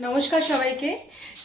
নমস্কার সবাইকে।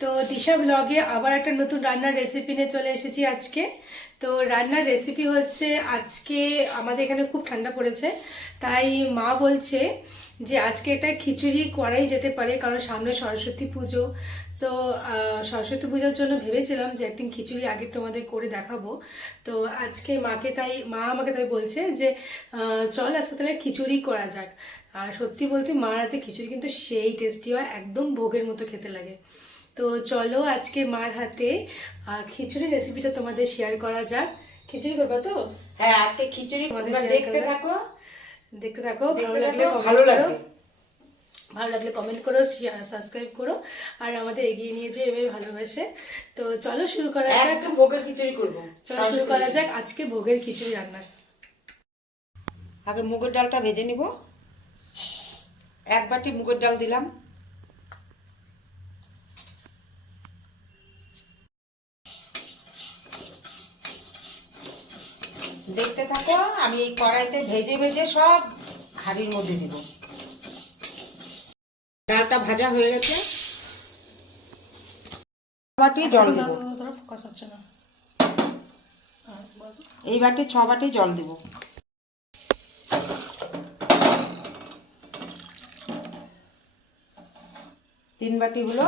তো দিশা ব্লগে আবার একটা নতুন রান্নার রেসিপি নিয়ে চলে এসেছি আজকে। তো রান্নার রেসিপি হচ্ছে আজকে আমাদের এখানে খুব ঠান্ডা পড়েছে। তাই মা বলছে যে আজকে এটা খিচুড়ি করাই যেতে পারে, কারণ সামনে সরস্বতী পুজো। তো সরস্বতী পূজার জন্য ভেবেছিলাম যে একদিন খিচুড়ি আগে তোমাদের করে দেখাবো। তো আজকে মাকে তাই মা আমাকে তাই বলছে যে চল আজকে তাহলে খিচুড়ি করা যাক। আর সত্যি বলতে মার হাতে খিচুড়ি কিন্তু সেই টেস্টি হয় একদম ভোগের মতো খেতে লাগে। তো চলো আজকে মার হাতে খিচুড়ি রেসিপিটা তোমাদের শেয়ার করা যাক। খিচুড়ি করব তো? হ্যাঁ আজকে খিচুড়ি share দেখতে থাকো। দেখতে থাকো ভালো লাগলে ভালো। লাগবে। ভালো লাগলে কমেন্ট করো সাবস্ক্রাইব করো আর আমাদের এগিয়ে নিয়ে যাও এভাবে ভালোবেসে। তো চলো শুরু করা যাক। একদম ভোগের খিচুড়ি করব। চলো শুরু করা। যাক আজকে ভোগের খিচুড়ি রান্না। আগে মুগের ডালটা ভেজে নিব। এক বাটি মুগের ডাল দিলাম। দেখতে থাকো আমি এই কড়াইতে ভেজে ভেজে সব হাড়ির মধ্যে দিব। ডালটা ভাজা হয়ে গেছে। বাটি জল দিব। এই বাটি ছ বাটি জল দিব। তিন বাটি হলো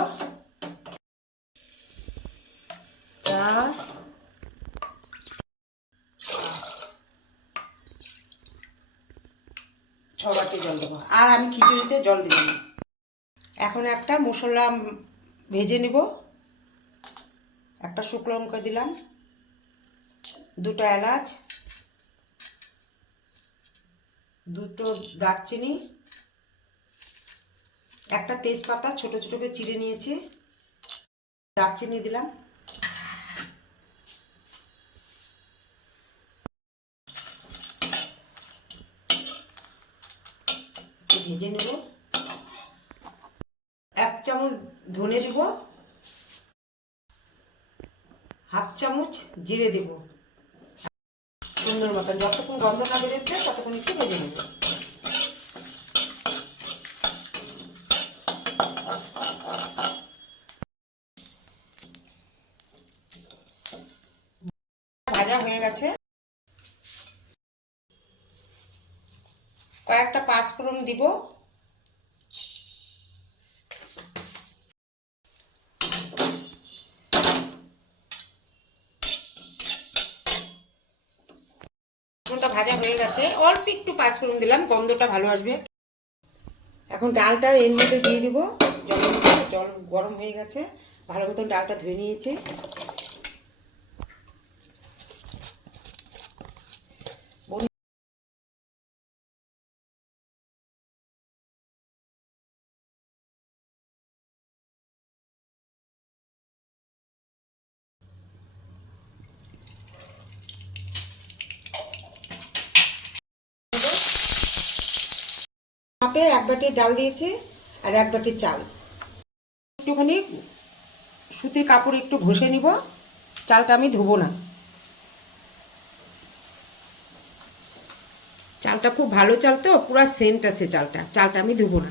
চার ছ বাটি জল দেবো। আর আমি খিচুড়িতে জল দিব না। এখন একটা মশলা ভেজে নিব। একটা শুকনো লঙ্কা দিলাম, দুটো এলাচ, দুটো দারচিনি, একটা তেজপাতা ছোট ছোট করে চিড়ে নিয়েছি, দারচিনি দিলাম একটু ভেজে নেব এক চামচ ধনে দেব। হাফ চামচ জিরে দেব। সুন্দর মতন যতক্ষণ গন্ধ না বেরোচ্ছে, ততক্ষণ একটু ভেজে নেব। ভাজা হয়ে গেছে। কয়েকটা পাঁচফোড়ন দিব। ভাজা হয়ে গেছে। অল্প একটু পাঁচফোড়ন দিলাম, গন্ধটা ভালো আসবে। এখন ডালটা এর মধ্যে দিয়ে দিব। জল জল গরম হয়ে গেছে। ভালো মতন ডালটা ধুয়ে নিয়েছে। কাপে এক বাটি ডাল দিয়েছি আর এক বাটি চাল। একটুখানি সুতির কাপড় একটু ঘষে নিব, চালটা আমি ধুবো না। চালটা খুব ভালো চাল তো, পুরো সেন্ট আছে চালটা চালটা আমি ধুবো না।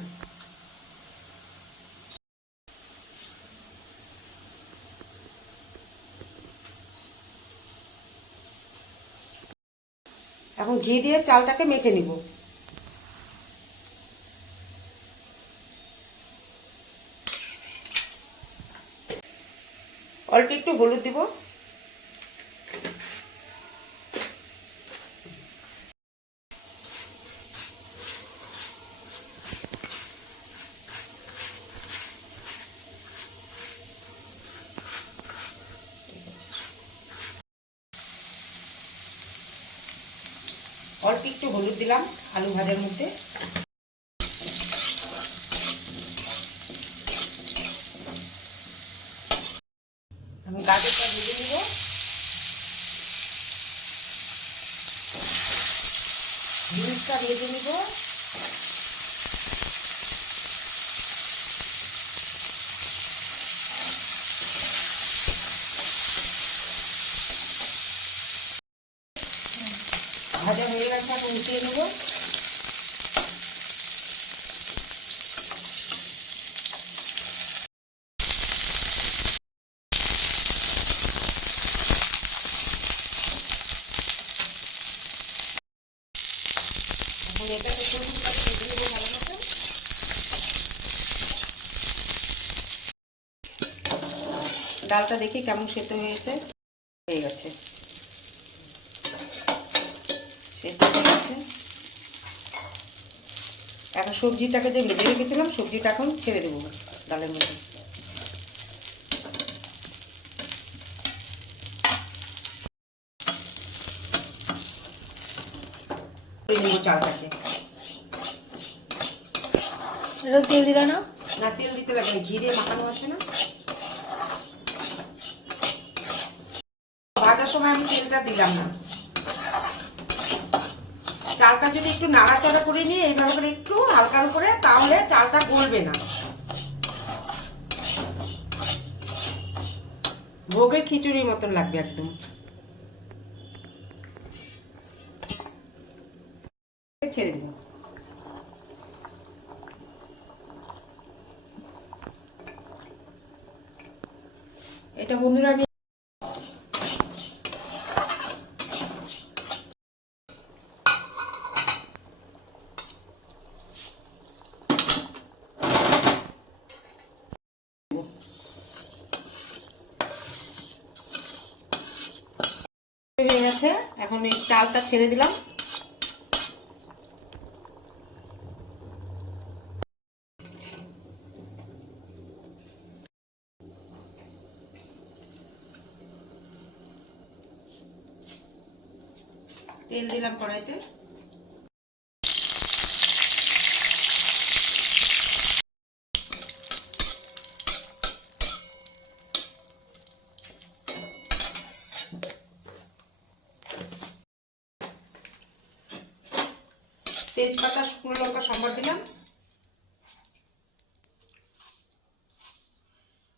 এখন ঘি দিয়ে চালটাকে মেখে নিব অল্প একটু হলুদ দিব। অল্প একটু হলুদ দিলাম আলু ভাজার মধ্যে। গাজরটা ভেজে নিব বিনসটা ভেজে নিব ভাজা হয়ে গেছে এখন উঠিয়ে নেব ডালটা দেখি কেমন সেদ্ধ হয়েছে। হয়ে গেছে। সেদ্ধ হয়ে গেছে। এখন সবজিটাকে যে ভেজে রেখেছিলাম সবজিটা এখন ছেড়ে দেবো ডালের মধ্যে। চালটাকে। এটা তেল দিলে না? না তেল দিতে লাগে না, ঘি দিয়ে মাখানো আছে না ভাজার সময় আমি তেলটা দিলাম না। চালটা যদি একটু নাড়াচাড়া করে নিয়ে এইভাবে করে একটু হালকার উপরে তাহলে চালটা গলবে না। ভোগের খিচুড়ির মতন লাগবে একদম। ছেড়ে দেবো এটা বন্ধুরা আমি হয়ে গেছে এখন এই চালটা ছেড়ে দিলাম। তেল দিলাম কড়াইতে। তেজপাতা শুকনো লঙ্কা সম্বার দিলাম।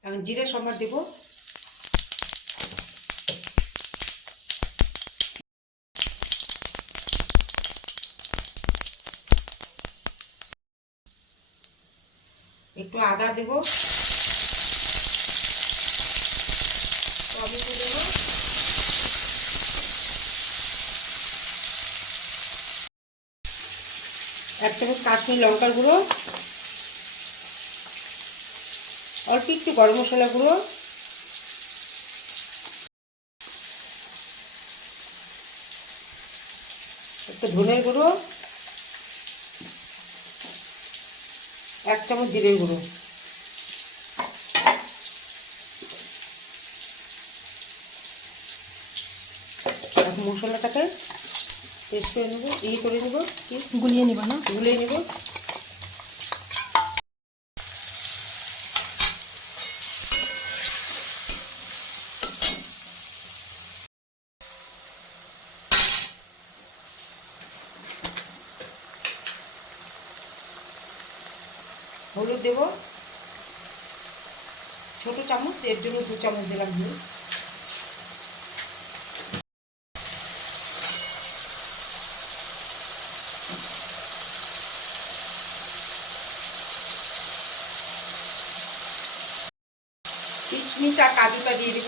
এখন জিরে সম্বার দিব। একটু আদা দেব টমেটো দেব এক চামচ কাশ্মীর লঙ্কার গুঁড়ো, অল্প একটু গরম মশলা গুঁড়ো, একটু ধনের গুঁড়ো, এক চামচ জিরের গুঁড়ো। মশলাটাকে পেস্ট করে নেব ই করে নেব কি? গুলিয়ে নিবা না? গুলিয়ে নেব। হলুদ দেব। ছোট চামচ এর জন্য দু চামচ দিলাম হলুদ। কাজুটা দিয়ে দিব।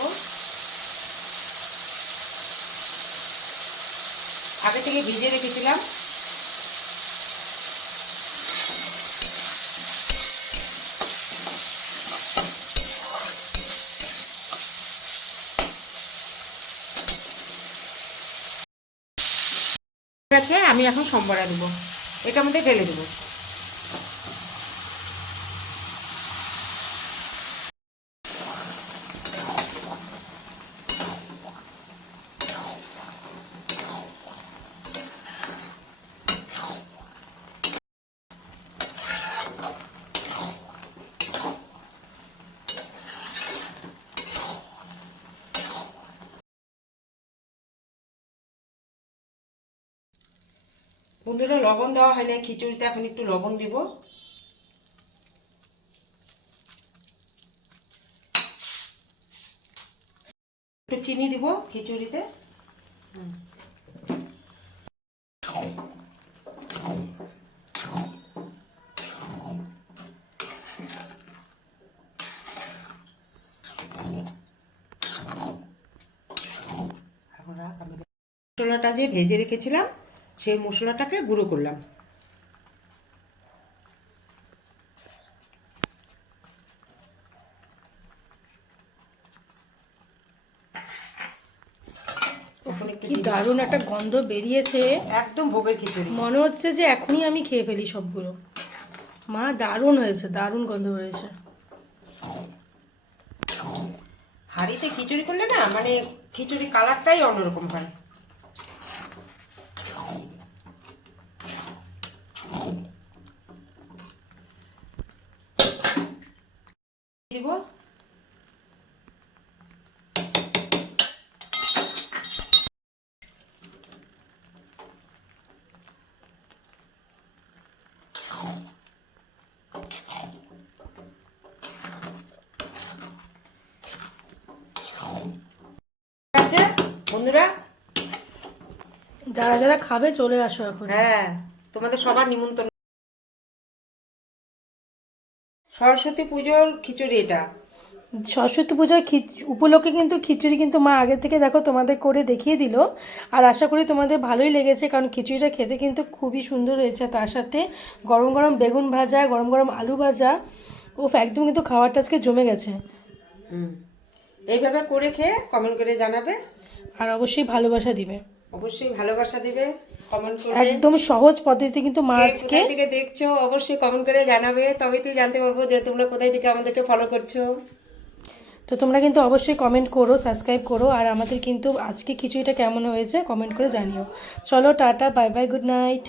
আগে থেকে ভিজে রেখেছিলাম। আছে, আমি এখন সম্বরা দেবো। এটার মধ্যে ঢেলে দেবো। বন্ধুরা লবণ দেওয়া হয় না খিচুড়িতে এখন একটু লবণ দিব। একটু চিনি দিব খিচুড়িতে। মশলাটা যে ভেজে রেখেছিলাম সেই মশলাটাকে গুঁড়ো করলাম। কি দারুণ একটা গন্ধ বেরিয়েছে। একদম ভোগের খিচুড়ি। মনে হচ্ছে যে এখনই আমি খেয়ে ফেলি সবগুলো। মা দারুণ হয়েছে দারুণ গন্ধ বেরিয়েছে। হাঁড়িতে খিচুড়ি করলে না মানে খিচুড়ি কালারটাই অন্যরকম হয়। বন্ধুরা। যারা যারা খাবে চলে আসো এখন। হ্যাঁ তোমাদের সবার নিমন্ত্রণ। সরস্বতী পুজোর খিচুড়ি এটা। সরস্বতী পূজার উপলক্ষে কিন্তু খিচুড়ি কিন্তু মা আগে থেকে দেখো তোমাদের করে দেখিয়ে দিল। আর আশা করি তোমাদের ভালোই লেগেছে কারণ খিচুড়িটা খেতে কিন্তু খুবই সুন্দর হয়েছে। তার সাথে গরম গরম বেগুন ভাজা গরম গরম আলু ভাজা। উফ একদম কিন্তু খাবারটা আজকে জমে গেছে। এইভাবে করে খেয়ে কমেন্ট করে জানাবে। আর অবশ্যই ভালোবাসা দিবে। অবশ্যই ভালোবাসা দিবে কমেন্ট করে একদম সহজ পদ্ধতিতে কিন্তু মা আজকে থেকে দেখছ অবশ্যই কমেন্ট করে জানাবে। তবেই তুই জানতে পারব যে তোমরা কোথায় থেকে আমাদেরকে ফলো করছ। তো তোমরা কিন্তু অবশ্যই কমেন্ট করো সাবস্ক্রাইব করো আর আমাদের কিন্তু আজকে খিচুড়িটা কেমন হয়েছে কমেন্ট করে জানিও। চলো tata bye bye good night